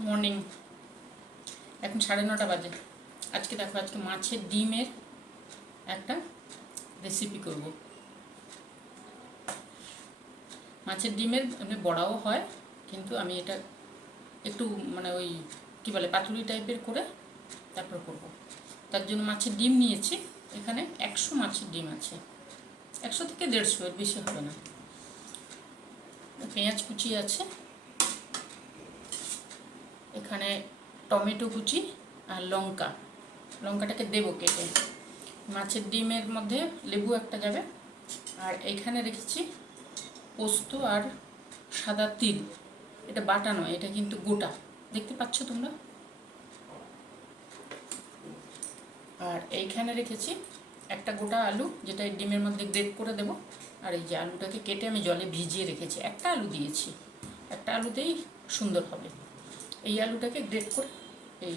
Morning এখন সাড়ে নটা বাজে। আজকে দেখো, আজকে মাছের ডিমের একটা রেসিপি করব। মাছের ডিমের এমনি বড়াও হয়, কিন্তু আমি এটা একটু মানে ওই কী বলে, পাতুরি টাইপের করে তারপর করব। তার জন্য মাছের ডিম নিয়েছি, এখানে একশো মাছের ডিম আছে। একশো থেকে দেড়শো, এর বেশি হবে না। পেঁয়াজ কুচি আছে। এখানে টমেটো কুচি আর লঙ্কা। লঙ্কাটাকে দেবো কেটে। মাছের ডিমের মধ্যে লেবু একটা যাবে। আর এইখানে রেখেছি পোস্ত আর সাদা তিল। এটা বাটা নয়, এটা কিন্তু গোটা। দেখতে পাচ্ছ তোমরা? আর এইখানে রেখেছি একটা গোটা আলু, যেটা ডিমের মধ্যে গ্রেট করে দেব। আর এই যে আলুটাকে কেটে আমি জলে ভিজিয়ে রেখেছি। একটা আলু দিয়েছি। একটা আলুতেই সুন্দর হবে। এই আলুটাকে গ্রেট করে এই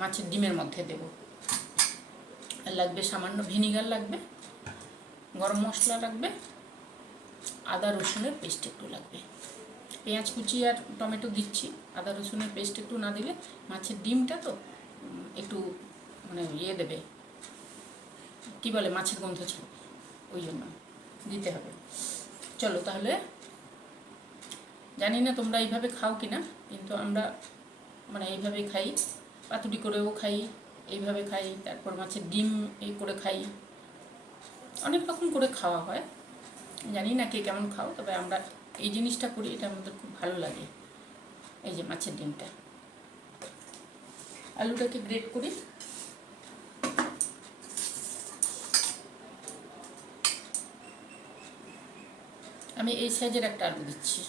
মাছের ডিমের মধ্যে দেব। আর লাগবে সামান্য ভিনিগার লাগবে, গরম মশলা লাগবে, আদা রসুনের পেস্ট একটু লাগবে। পেঁয়াজ কুচি আর টমেটো দিচ্ছি, আদা রসুনের পেস্ট একটু না দিলে মাছের ডিমটা তো একটু মানে ইয়ে দেবে। কী বলে, মাছের গন্ধ ছাড়বে, ওই জন্য দিতে হবে। চলো তাহলে, জানি না তোমরা এইভাবে খাও কি না কিন্তু আমরা মানে এইভাবে খাই, পাতুরি করেও খাই, এইভাবে খাই, তারপর মাছের ডিম এই করে খাই। অনেক রকম করে খাওয়া হয়। জানি না কে কেমন খাও, তবে আমরা এই জিনিসটা করি, এটা আমাদের খুব ভালো লাগে, এই যে মাছের ডিমটা। আলুটাকে গ্রেট করি। আমি এই সাইজের একটা আলু দিচ্ছি।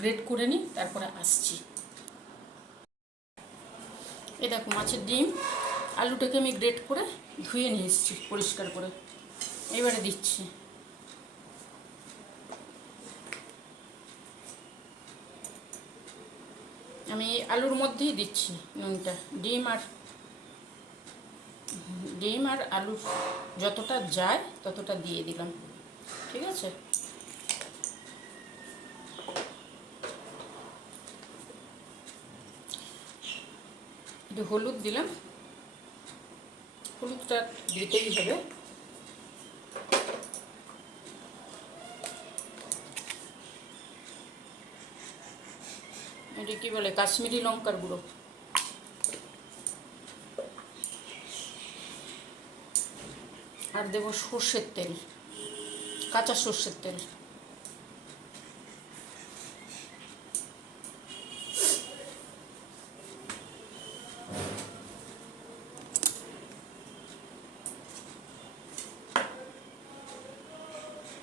গ্রেট করে নিই, তারপরে আসছি। এই দেখো, মাছের ডিম। আলুটাকে আমি গ্রেট করে ধুয়ে নিয়ে এসেছি, পরিষ্কার করে। এবারে দিচ্ছি। আমি আলুর মধ্যেই দিচ্ছি নুনটা, ডিম আর ডিম আর আলু যতটা যায় ততটা দিয়ে দিলাম। ঠিক আছে? একটু হলুদ দিলাম। হলুদটা দিতেই হবে। এটা কি বলে? কাশ্মীরি লঙ্কার গুঁড়ো। আর দেব সর্ষের তেল, কাঁচা সর্ষের তেল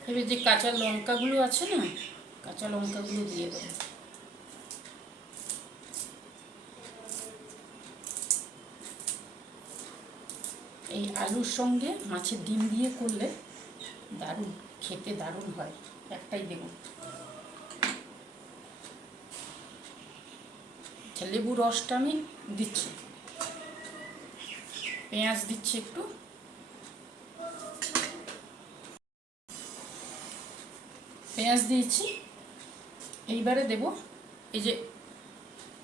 এবার যে কাঁচা লঙ্কাগুলো আছে না, কাঁচা লঙ্কাগুলো দিয়ে দেবো। এই আলুর সঙ্গে মাছের ডিম দিয়ে করলে দারুণ, খেতে দারুণ হয়, একটাই দেব। লেবু রসটা আমি দিচ্ছি। পেঁয়াজ দিচ্ছি একটু। পেঁয়াজ দিয়েছি। এইবারে দেব এই যে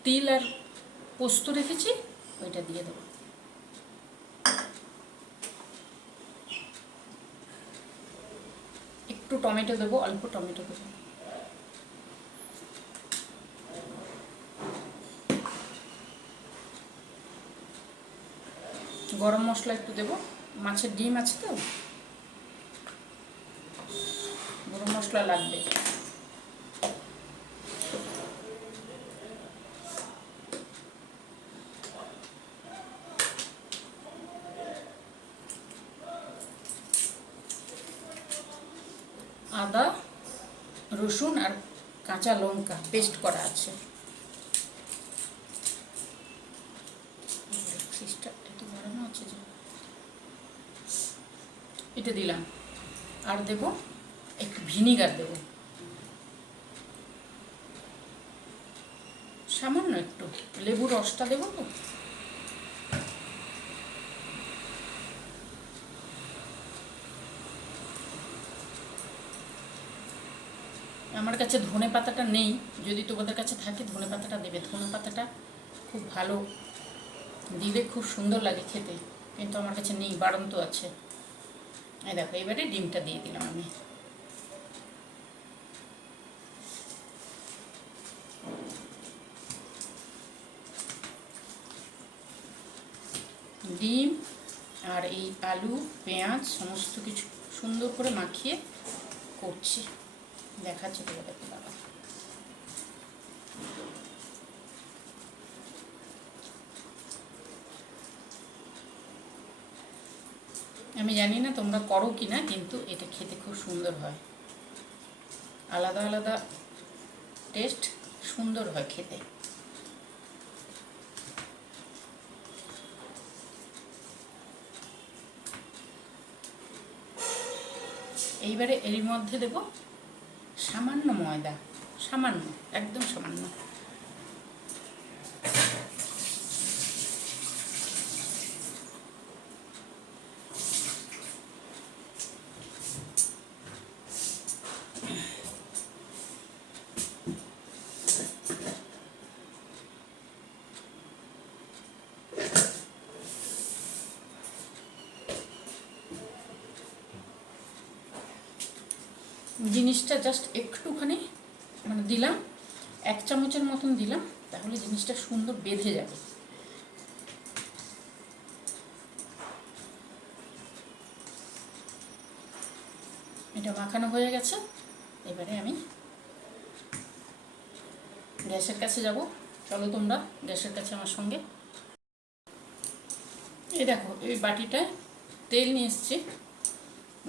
তিল আর পোস্ত রেখেছি, ওইটা দিয়ে দেবো। একটু টমেটো দেবো, অল্প টমেটো দেবো। গরম মশলা একটু দেবো। মাছের ডিম আছে তো? মশলা লাগবে। আদা রসুন আর কাঁচা লঙ্কা পেস্ট করা আছে। এটা দিলাম। আর দেবো একটু ভিনিগার দেব। সামান্য একটু। লেবুর রসটা দেবো তো। আমার কাছে ধনে পাতাটা নেই। যদি তোমাদের কাছে থাকে, ধনে পাতাটা দেবে। ধনে পাতাটা খুব ভালো। দিলে খুব সুন্দর লাগে খেতে। কিন্তু আমার কাছে নেই, বাড়ন্ত আছে। এই দেখো, এবারে ডিমটা দিয়ে দিলাম আমি। ডিম আর এই আলু, পেঁয়াজ, সমস্ত কিছু সুন্দর করে মাখিয়ে করছি। দেখাচ্ছি তোমাদেরকে দাদা আমি জানি না তোমরা করো কি না কিন্তু এটা খেতে খুব সুন্দর হয়। আলাদা আলাদা টেস্ট সুন্দর হয় খেতে। এইবারে এর মধ্যে দেব সামান্য ময়দা সামান্য একদম সামান্য জিনিসটা জাস্ট একটুখানি মানে দিলাম এক চামচের মতন দিলাম তাহলে জিনিসটা সুন্দর বেঁধে যাবে এটা মাখানো হয়ে গেছে। এবারে আমি গ্যাসের কাছে যাব। চলো তোমরা গ্যাসের কাছে আমার সঙ্গে। এই দেখো, এই বাটিটায় তেল নিয়ে এসছি।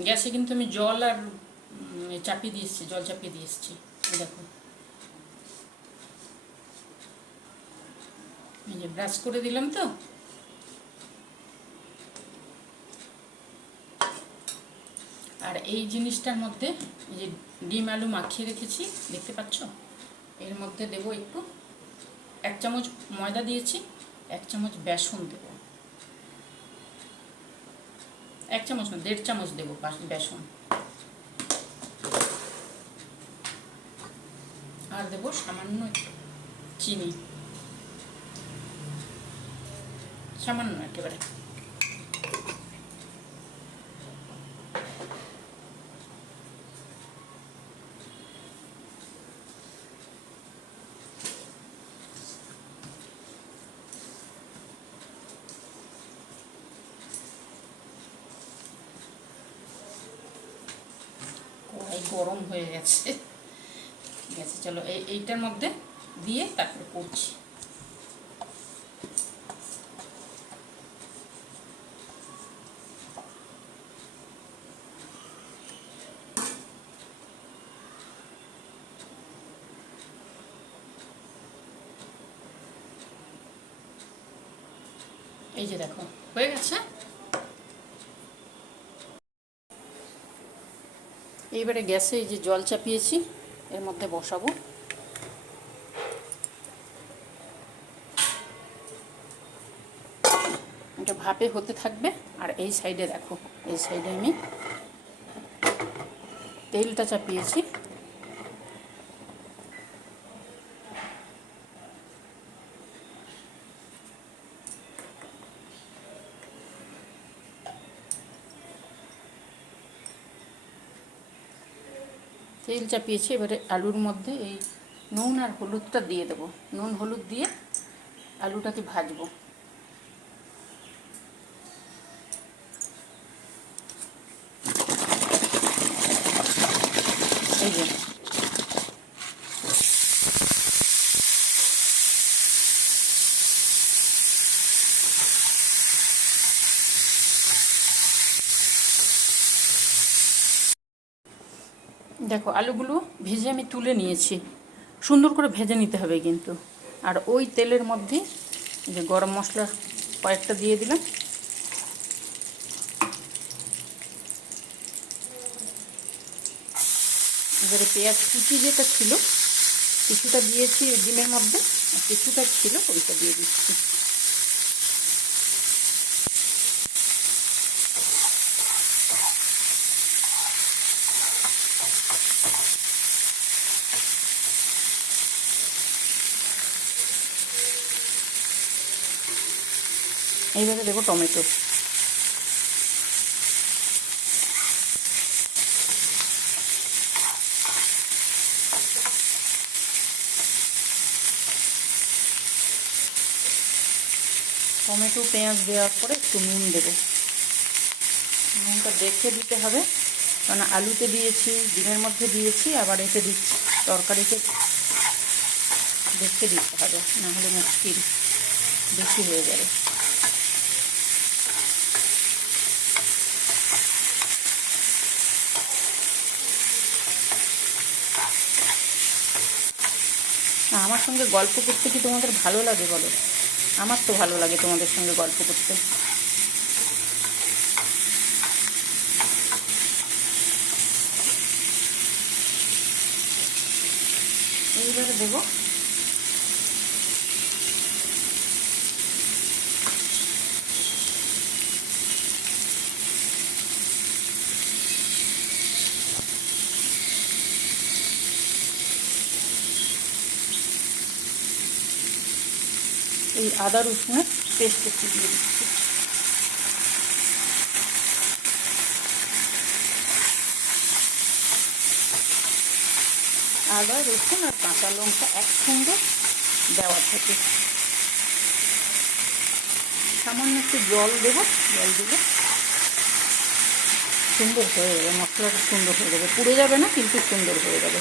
গ্যাসে কিন্তু আমি জল আর চাপিয়ে দিয়ে এসছি, জল চাপিয়ে দিয়ে এসছি। এই দেখো। এই যে ব্রাশ করে দিলাম তো। আর এই জিনিসটার মধ্যে এই যে ডিম আলু মাখিয়ে রেখেছি, দেখতে পাচ্ছ? এর মধ্যে দেবো একটু, এক চামচ ময়দা দিয়েছি, এক চামচ বেসন দেবো। এক চামচ না, দেড় চামচ দেবো বেসন। আর দেবো সামান্য চিনি। সামান্য একেবারে। গরম হয়ে গেছে। ঠিক আছে চলো এই এইটার মধ্যে দিয়ে তারপরে করছি এই যে দেখো হয়ে গেছে এইবারে গ্যাসে এই যে জল চাপিয়েছি, এর মধ্যে বসাবো। এটা ভাপে হতে থাকবে, আর এই সাইডে দেখো, এই সাইডে আমি তেলটা চাপিয়েছি। তেল চাপিয়েছি, এবারে আলুর মধ্যে এই নুন আর হলুদটা দিয়ে দেবো। নুন, হলুদ দিয়ে আলুটাকে ভাজবো। এই যে। দেখো, আলুগুলো ভেজে আমি তুলে নিয়েছি। সুন্দর করে ভেজে নিতে হবে কিন্তু। আর ওই তেলের মধ্যে যে গরম মশলা কয়েকটা দিয়ে দিলাম। এবারে পেঁয়াজ কুচি যেটা ছিল, কিছুটা দিয়েছি ডিমের মধ্যে, আর কিছুটা ছিল ওইটা দিয়ে দিচ্ছি। এইবারে দেবো টমেটো। টমেটো, পেঁয়াজ দেওয়ার পরে একটু নুন দেবো। নুনটা দেখে দিতে হবে। কারণ আলুতে দিয়েছি, ডিমের মধ্যে দিয়েছি, আবার এতে দিচ্ছি। তরকারিতে দেখে দিতে হবে নাহলে মুশকিল। বেশি হয়ে যাবে। আমার সঙ্গে গল্প করতে কি তোমাদের ভালো লাগে বলো? আমার তো ভালো লাগে তোমাদের সঙ্গে গল্প করতে এইবারে দেবো এই আদা রসুনের পেস্ট একটু দিয়ে দিচ্ছি। আদা, রসুন আর কাঁচা লঙ্কা একসঙ্গে দেওয়া থাকে সামান্য একটু জল দেবো, জল দিলে সুন্দর হয়ে যাবে, মশলাটা সুন্দর হয়ে যাবে। পুড়ে যাবে না, কিন্তু সুন্দর হয়ে যাবে।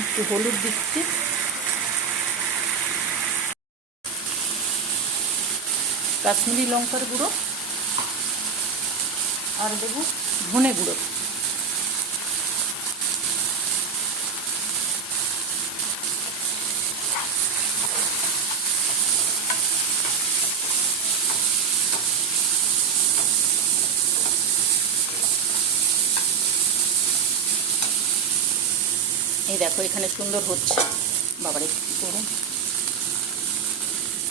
একটু হলুদ দিচ্ছি। কাশ্মীরি লঙ্কার গুঁড়ো আর দেবো ধনে গুঁড়ো। এখানে সুন্দর হচ্ছে। বাবারে করুন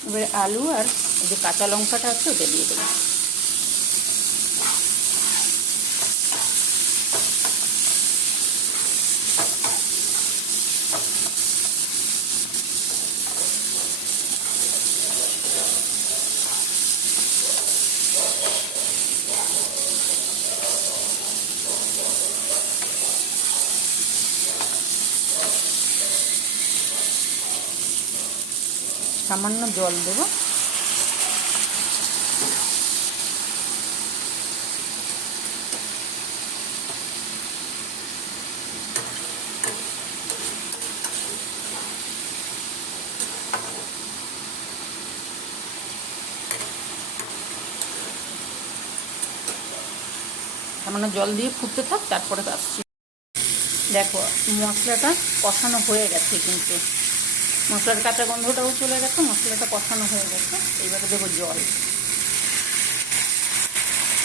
এবারে আলু আর যে কাঁচা লঙ্কাটা আছে, ওটা দিয়ে দেবো। সামান্য জল দেবো। সামান্য জল দিয়ে ফুটতে থাক, তারপরে আসছি দেখো, মশলাটা কষানো হয়ে গেছে কিন্তু। মশলার কাঁচা গন্ধটাও চলে গেছে, মশলাটা কষানো হয়ে গেছে। এইবারে দেবো জল।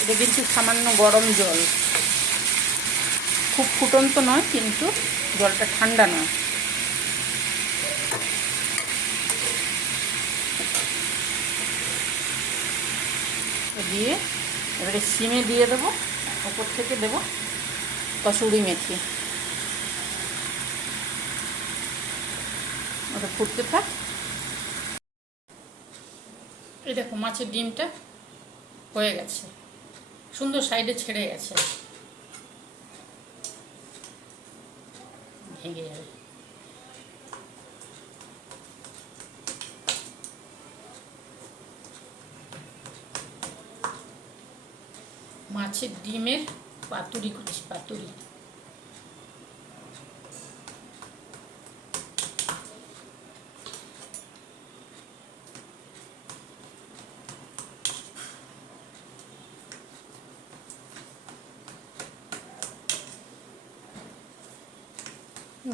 এটা কিন্তু সামান্য গরম জল। খুব ফুটন্ত নয়, কিন্তু জলটা ঠান্ডা নয়। দিয়ে এবারে সিমে দিয়ে দেবো ওপর থেকে দেবো কসুরি মেথি ওটা ফুটতে থাক এই দেখো মাছের ডিমটা হয়ে গেছে। সুন্দর সাইডে ছেড়ে গেছে। ভেঙে যাবে। মাছের ডিমের পাতুরি করেছি পাতুরি।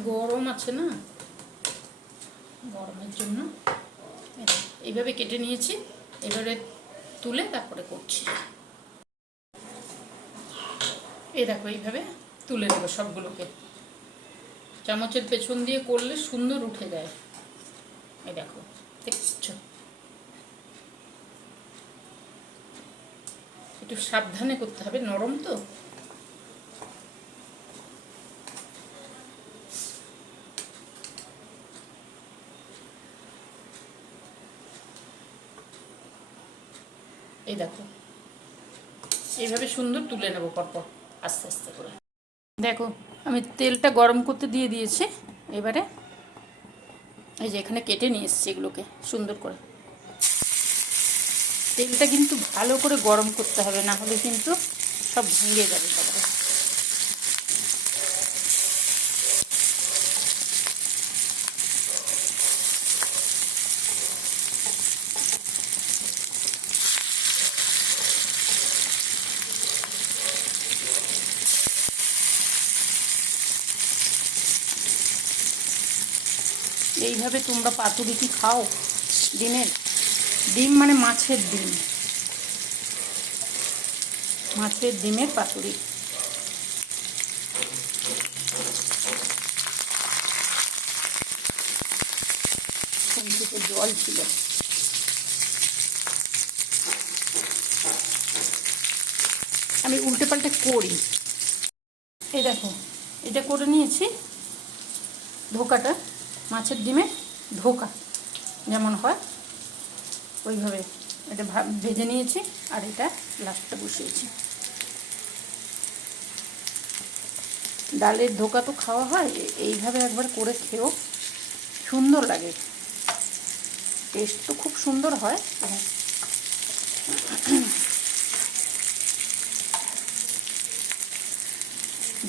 গরম আছে না? গরমের জন্য। এইভাবে কেটে নিয়েছি, এবারে তুলে তারপরে করছি। এই দেখো, এইভাবে তুলে দেবো সবগুলোকে। চামচের পেছন দিয়ে করলে সুন্দর উঠে যায়। এই দেখো, দেখছ? একটু সাবধানে করতে হবে, নরম তো। দেখো। এইভাবে সুন্দর তুলে নেব পরপর, আস্তে আস্তে করে। দেখো, আমি তেলটা গরম করতে দিয়ে দিয়েছি, এবারে এই যে এখানে কেটে নিয়ে এসছি এগুলোকে সুন্দর করে। তেলটা কিন্তু ভালো করে গরম করতে হবে, না হলে কিন্তু সব ভেঙে যাবে তারপরে এইভাবে তোমরা পাতুরি কি খাও? ডিমের? ডিম মানে মাছের ডিম। মাছের ডিমের পাতুরি। জল ছিল। আমি উল্টে পাল্টে করি। এই দেখো, এটা করে নিয়েছি ধোকাটা। মাছের ডিমে ধোকা যেমন হয়, ওইভাবে এটা ভেজে নিয়েছি আর এটা লাস্টটা বসিয়েছি। ডালের ধোকা তো খাওয়া হয় এইভাবে একবার করে খেয়েও সুন্দর লাগে। টেস্ট তো খুব সুন্দর হ্যাঁ।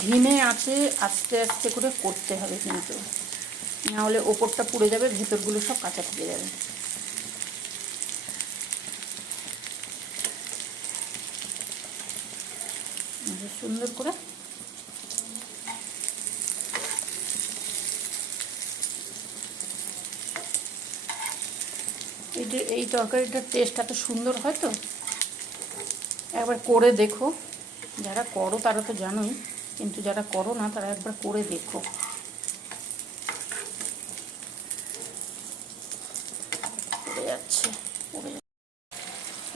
ধিমে আছে আস্তে আস্তে করে করতে হবে কিন্তু। নাহলে ওপরটা পুড়ে যাবে, ভেতরগুলো সব কাঁচা থেকে যাবে। সুন্দর করে এই যে এই তরকারিটার টেস্ট এত সুন্দর হয় তো? একবার করে দেখো। যারা করো তারা তো জানোই, কিন্তু যারা করো না তারা একবার করে দেখো পড়ে যাচ্ছে পড়ে যাচ্ছে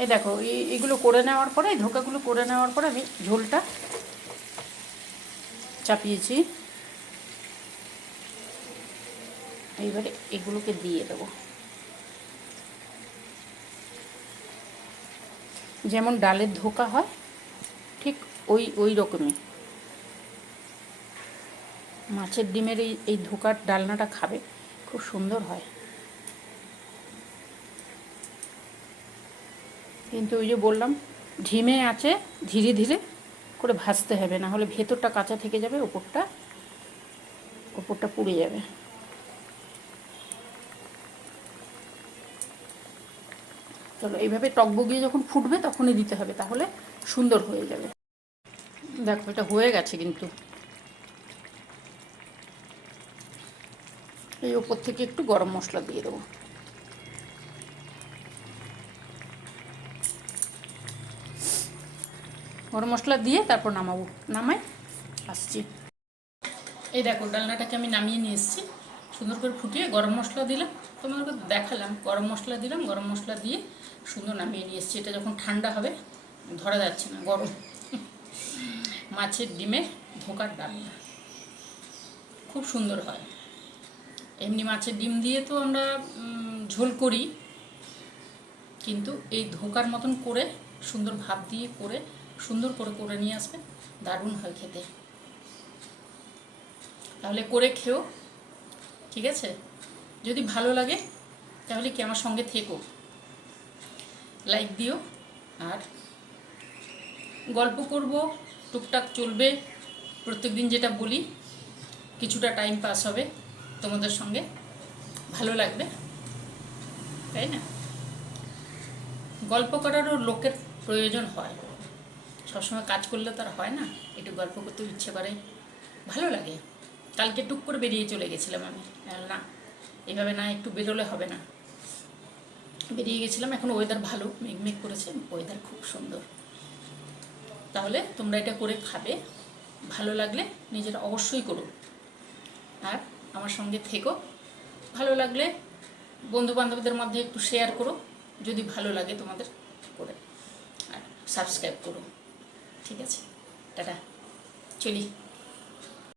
এই দেখো, এই, এগুলো করে নেওয়ার পরে, এই ধোকাগুলো করে নেওয়ার পরে আমি ঝোলটা চাপিয়েছি। এইবারে এগুলোকে দিয়ে দেবো। যেমন ডালের ধোকা হয়, ঠিক ওই ওই রকমই। মাছের ডিমের এই এই ধোকার ডালনাটা খাবে, খুব সুন্দর হয়। কিন্তু ওই যে বললাম, ঢিমে আছে, ধীরে ধীরে করে ভাজতে হবে, না হলে ভেতরটা কাঁচা থেকে যাবে, ওপরটা ওপরটা পুড়ে যাবে। চলো, এইভাবে টক বগিয়ে যখন ফুটবে তখনই দিতে হবে, তাহলে সুন্দর হয়ে যাবে। দেখো, এটা হয়ে গেছে কিন্তু। এই ওপর থেকে একটু গরম মশলা দিয়ে দেবো। গরম মশলা দিয়ে তারপর নামাবো। নামাই, আসছি। এই দেখো, ডালনাটাকে আমি নামিয়ে নিয়ে এসেছি। সুন্দর করে ফুটিয়ে গরম মশলা দিলাম। তোমাদেরকে দেখালাম, গরম মশলা দিলাম, গরম মশলা দিয়ে সুন্দর নামিয়ে নিয়ে এসেছি। এটা যখন ঠান্ডা হবে, ধরা যাচ্ছে না, গরম। মাছের ডিমের ধোকার ডালনা। খুব সুন্দর হয়। এমনি মাছের ডিম দিয়ে তো আমরা ঝোল করি। কিন্তু এই ধোকার মতন করে, সুন্দর ভাব দিয়ে করে সুন্দর করে করে নিয়ে আসবে, দারুণ হয় খেতে। তাহলে করে খেও, ঠিক আছে? যদি ভালো লাগে, তাহলে কি আমার সঙ্গে থেকো। লাইক দিও, আর গল্প করব, টুকটাক চলবে। প্রত্যেকদিন যেটা বলি, কিছুটা টাইম পাস হবে তোমাদের সঙ্গে। ভালো লাগবে, তাই না? গল্প করারও লোকের প্রয়োজন হয়। সবসময় কাজ করলে তো আর হয় না। একটু গল্প করতেও ইচ্ছে করে। ভালো লাগে। কালকে টুক করে বেরিয়ে চলে গেছিলাম আমি। না, এভাবে না, একটু বেরোলে হবে না। বেরিয়ে গেছিলাম। এখন ওয়েদার ভালো মেঘমেঘ করেছে। ওয়েদার খুব সুন্দর। তাহলে তোমরা এটা করে খাবে। ভালো লাগলে নিজেরা অবশ্যই করো। আর আমার সঙ্গে থেকো। ভালো লাগলে বন্ধু বান্ধবদের মধ্যে একটু শেয়ার করো। যদি ভালো লাগে তোমাদের করে। আর সাবস্ক্রাইব করো। ঠিক আছে টাটা। চলি।